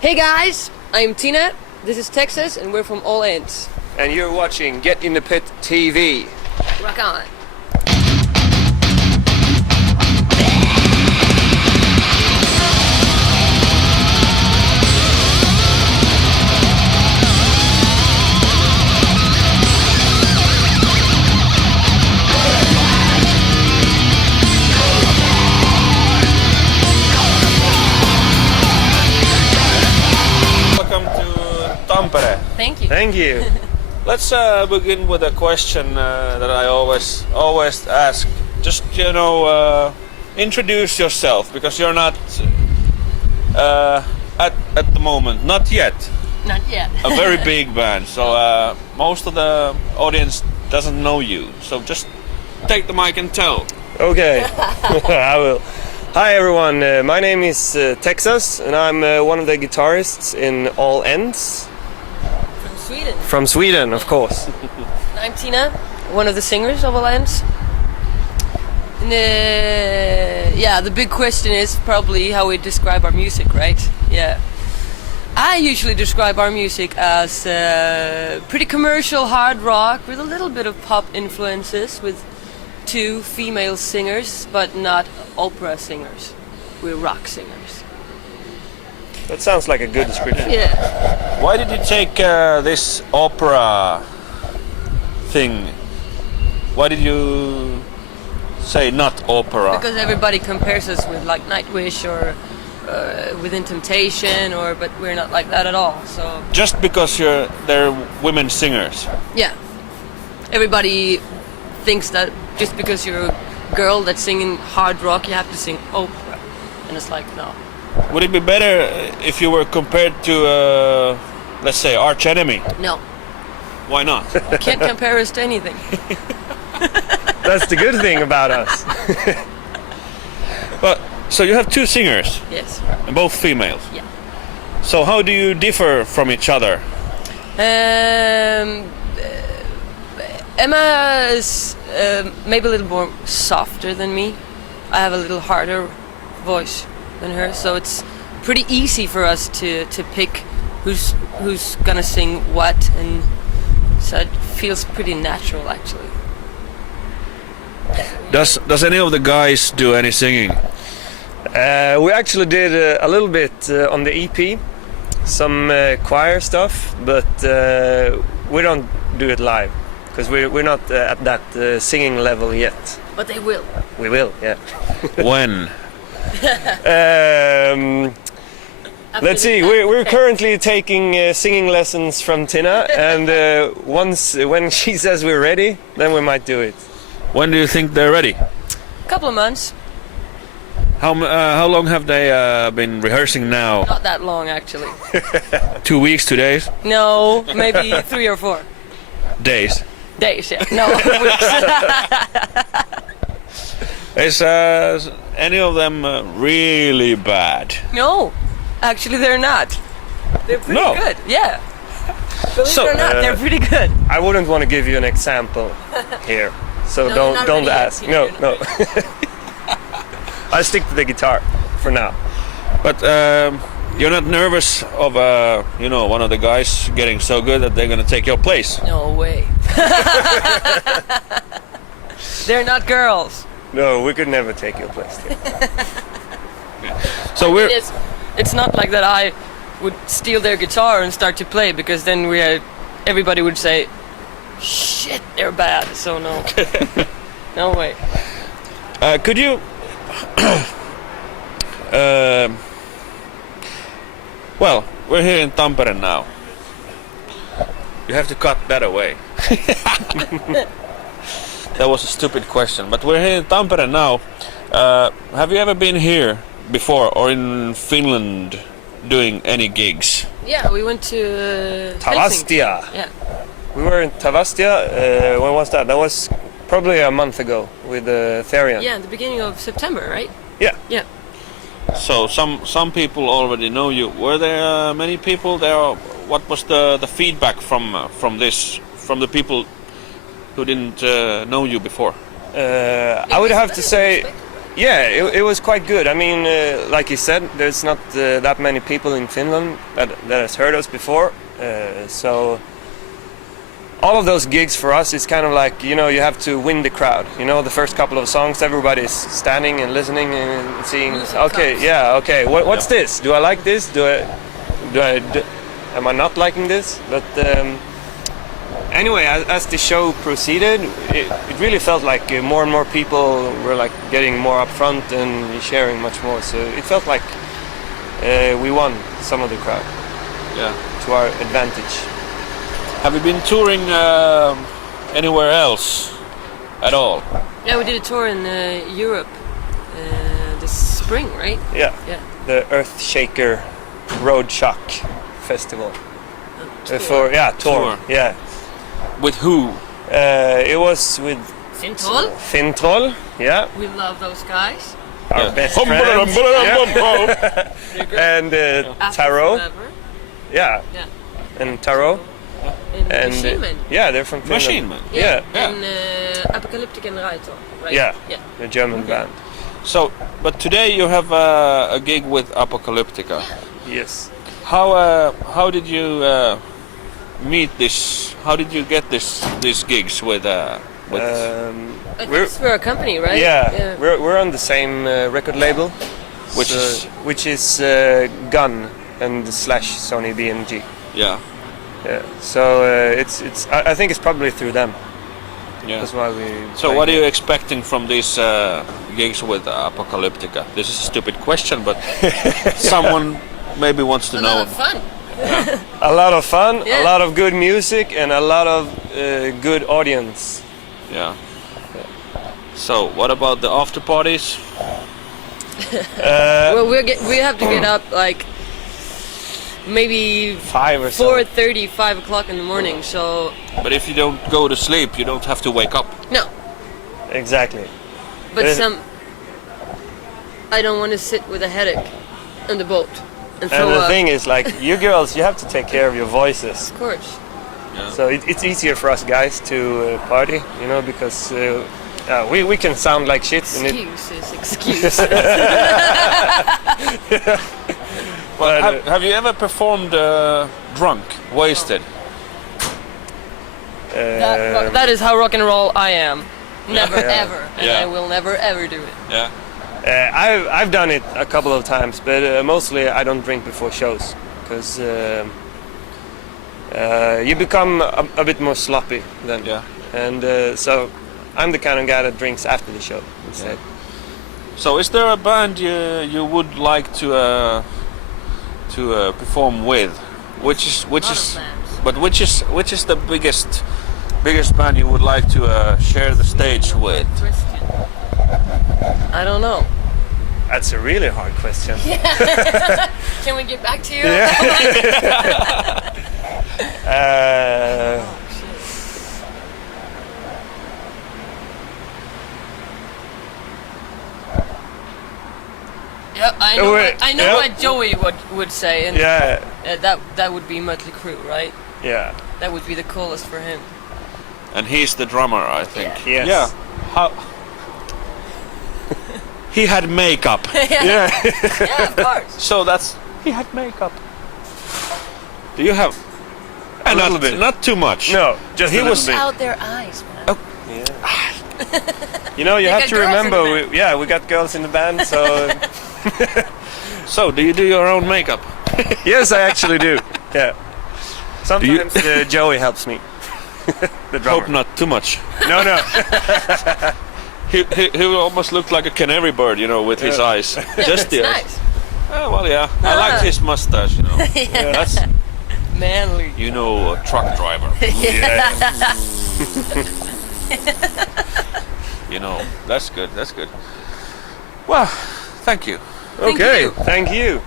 Hey guys, I'm Tina, this is Texas, and we're from all ends. And you're watching Get in the Pit TV. Rock on. Welcome to Tampere. Thank you. Thank you. Let's begin with a question that I always ask. Just introduce yourself, because you're not at the moment, not yet, Not yet. a very big band. So most of the audience doesn't know you. So just take the mic and tell. Okay, I will. Hi everyone, my name is Texas, and I'm one of the guitarists in All Ends. From Sweden. From Sweden, of course. I'm Tina, one of the singers of all ends. And, yeah, the big question is probably how we describe our music, right? Yeah. I usually describe our music as pretty commercial hard rock with a little bit of pop influences, with two female singers, but not opera singers. We're rock singers. That sounds like a good description. Yeah. Why did you take this opera thing? Why did you say not opera? Because everybody compares us with like Nightwish or Within Temptation, but we're not like that at all. So Just because they're women singers. yeah, everybody thinks that just because you're a girl that's singing hard rock, you have to sing opera, and it's like no. Would it be better if you were compared to, let's say, Arch Enemy? No, Why not? you can't compare us to anything. That's the good thing about us. But so you have two singers, Yes. and both females. Yeah. So how do you differ from each other? Emma is maybe a little more softer than me. I have a little harder voice than her, so it's pretty easy for us to pick who's gonna sing what, and so it feels pretty natural actually. Does any of the guys do any singing? We actually did a little bit on the EP, some choir stuff, but we don't do it live because we're not at that singing level yet. But they will. We will, yeah. When? Let's see. We're currently taking singing lessons from Tina, and when she says we're ready, then we might do it. When do you think they're ready? Couple of months. How long have they been rehearsing now? Not that long actually. 2 weeks, 2 days? No, maybe 3 or 4 Days. days. Yeah. No, weeks. Is any of them really bad? No, actually they're not. They're pretty No. good. Yeah. Believe So, it or not, they're pretty good. I wouldn't want to give you an example here, so No, you're not don't ready yet, ask. Tina, No, you're not no. I stick to the guitar for now. But you're not nervous of one of the guys getting so good that they're gonna take your place? No way. They're not girls. No, we could never take your place. Tina. So we're It's not like that I would steal their guitar and start to play, because then everybody would say, shit, they're bad. So no. No way. could you? Well, we're here in Tampere now. You have to cut that away. That was a stupid question, but we're here in Tampere now. Have you ever been here before, or in Finland, doing any gigs? Yeah, we went to Helsinki. Tavastia. Yeah. We were in Tavastia. When was that? That was probably a month ago with Therian. Yeah, in the beginning of September, right? Yeah. Yeah. So some people already know you. Were there many people there? What was the feedback from the people who didn't know you before? I would have to say Yeah, it was quite good. I mean, like you said, there's not that many people in Finland that has heard us before. So all of those gigs for us is kind of like, you know, you have to win the crowd. You know, the first couple of songs, everybody's standing and listening and seeing. Okay, yeah, okay. What's this? Do I like this? Am I not liking this? But anyway, as the show proceeded, it really felt like more and more people were like getting more upfront and sharing much more. So it felt like we won some of the crowd. Yeah. To our advantage. Have you been touring anywhere else at all? Yeah, we did a tour in Europe this spring, right? Yeah. Yeah. The Earthshaker Road Shock Festival. Tour. Tour. Yeah. With who? It was with Fintroll. Fintroll. Yeah. We love those guys. Our best friends. And After Tarot. Forever. Yeah. Yeah. And Tarot. And Machine Man. Yeah, they're from Finland. Machine Man. Yeah. And Apocalyptic and Raito, right? Yeah. Yeah. The German band. So, but today you have a gig with Apocalyptica. Yes. How did you meet this? How did you get these gigs with? We're a company, right? Yeah. We're on the same record label, which is Gun and slash Sony BMG. Yeah. Yeah. So it's I think it's probably through them. Yeah. That's why we. So what are you expecting from these gigs with Apocalyptica? This is a stupid question, but someone maybe wants to A know. lot of fun. A lot of fun, Yeah. a lot of good music, and a lot of good audience. Yeah. So what about the after parties? Well, we have to get up like maybe 5 or so. 4:30, 5 o'clock in the morning. So But if you don't go to sleep, you don't have to wake up. no, Exactly. but Uh, I don't want to sit with a headache on the boat and And throw the up. thing is, like, you girls, you have to take care of your voices. Of course. So it's easier for us guys to party, you know, because we can sound like shit. And Excuses. but, Have you ever performed drunk, wasted? That is how rock and roll I am. Never Yeah. ever, and Yeah. I will never ever do it. Yeah. I've done it a couple of times, but mostly I don't drink before shows because you become a bit more sloppy then. Yeah. And so I'm the kind of guy that drinks after the show instead. So is there a band you would like to perform with? Which is but which is the biggest band you would like to share the stage with? I don't know. That's a really hard question. Can we get back to you? Yeah, I know. I know what Joey would say, and Yeah, that would be Mötley Crüe, right? yeah. That would be the coolest for him. And he's the drummer, I think. Yes. Yeah. How? He had makeup. Yeah. Yeah, of course. So that's he had makeup. Do you have? A little bit. Not too much. No, just He a little was- bit. Out their eyes, man. You know, you They have got to girls in remember, the we got girls in the band, so So do you do your own makeup? yes, I actually do. Yeah. Sometimes Joey helps me. The drummer. Hope not too much. No. He will almost look like a canary bird, you know, with his eyes. Just the eyes. Nice. Oh, well, yeah. I like his mustache, you know. That's, Manly. you know, a truck driver. Yeah. You know, that's good. That's good. Well, thank you. Thank Okay, you. thank you.